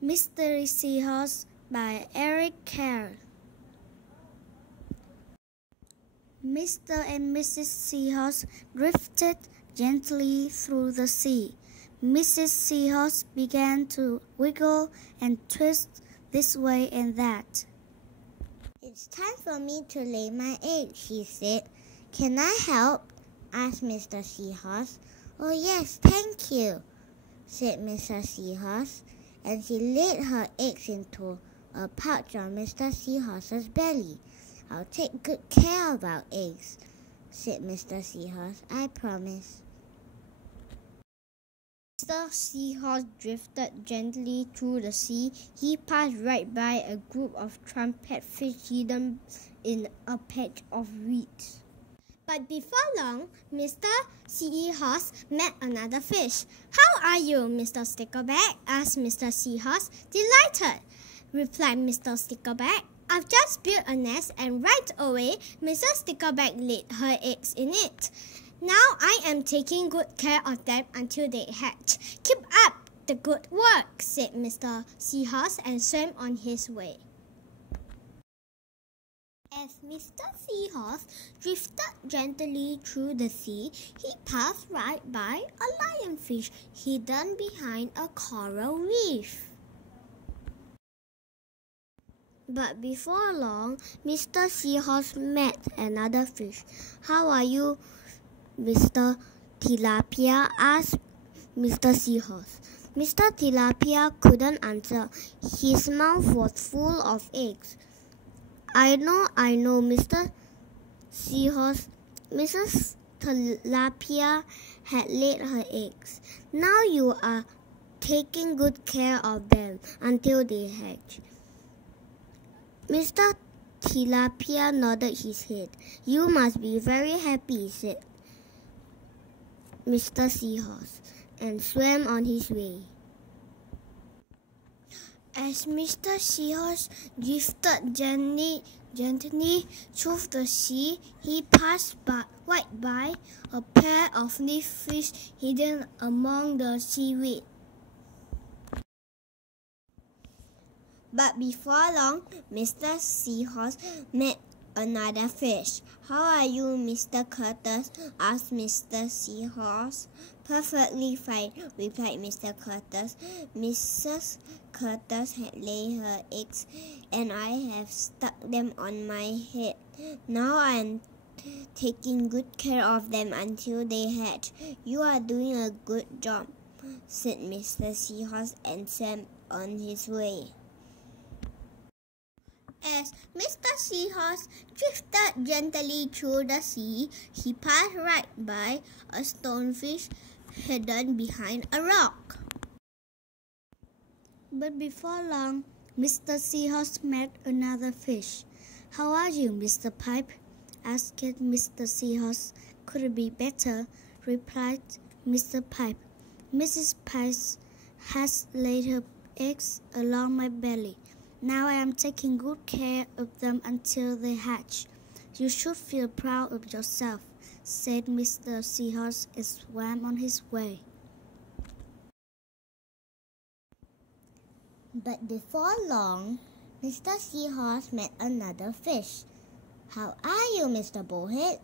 Mystery Seahorse by Carle. Mr. and Mrs. Seahorse drifted gently through the sea. Mrs. Seahorse began to wiggle and twist this way and that. "It's time for me to lay my egg," she said. "Can I help?" asked Mr. Seahorse. "Oh yes, thank you," said Mrs. Seahorse, and she laid her eggs into a pouch on Mr. Seahorse's belly. "I'll take good care of our eggs," said Mr. Seahorse. "I promise." Mr. Seahorse drifted gently through the sea. He passed right by a group of trumpetfish hidden in a patch of weeds. But before long, Mr. Seahorse met another fish. "How are you, Mr. Stickleback?" asked Mr. Seahorse. "Delighted," replied Mr. Stickleback. "I've just built a nest and right away Mrs. Stickleback laid her eggs in it. Now I am taking good care of them until they hatch." "Keep up the good work," said Mr. Seahorse and swam on his way. As Mr. Seahorse drifted gently through the sea, he passed right by a lionfish hidden behind a coral reef. But before long, Mr. Seahorse met another fish. "How are you, Mr. Tilapia?" asked Mr. Seahorse. Mr. Tilapia couldn't answer. His mouth was full of eggs. I know, Mr. Seahorse. Mrs. Tilapia had laid her eggs. Now you are taking good care of them until they hatch." Mr. Tilapia nodded his head. "You must be very happy," said Mr. Seahorse, and swam on his way. As Mr. Seahorse drifted gently through the sea, he passed right by a pair of leaf fish hidden among the seaweed. But before long, Mr. Seahorse met another fish. "How are you, Mr. Curtis?" asked Mr. Seahorse. "Perfectly fine," replied Mr. Curtis. "Mrs. Curtis had laid her eggs, and I have stuck them on my head. Now I am taking good care of them until they hatch." "You are doing a good job," said Mr. Seahorse, and swam on his way. As Mr. Seahorse drifted gently through the sea, he passed right by a stonefish hidden behind a rock. But before long, Mr. Seahorse met another fish. "How are you, Mr. Pipe?" asked Mr. Seahorse. "Could be better," replied Mr. Pipe. "Mrs. Pipe has laid her eggs along my belly. Now I am taking good care of them until they hatch. You should feel proud of yourself," said Mr. Seahorse and swam on his way. But before long, Mr. Seahorse met another fish. "How are you, Mr. Bullhead?"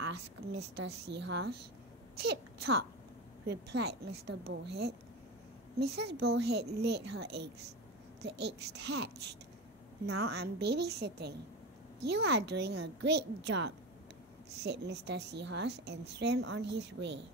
asked Mr. Seahorse. "Tip-top," replied Mr. Bullhead. Mrs. Bullhead laid her eggs. The eggs hatched. "Now I'm babysitting." "You are doing a great job," said Mr. Seahorse and swam on his way.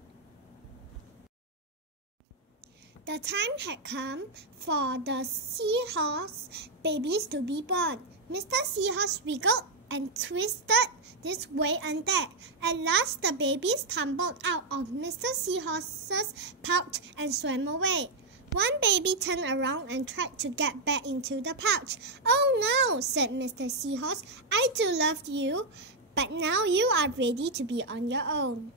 The time had come for the seahorse babies to be born. Mr. Seahorse wiggled and twisted this way and that. At last, the babies tumbled out of Mr. Seahorse's pouch and swam away. One baby turned around and tried to get back into the pouch. "Oh no," said Mr. Seahorse. "I do love you, but now you are ready to be on your own."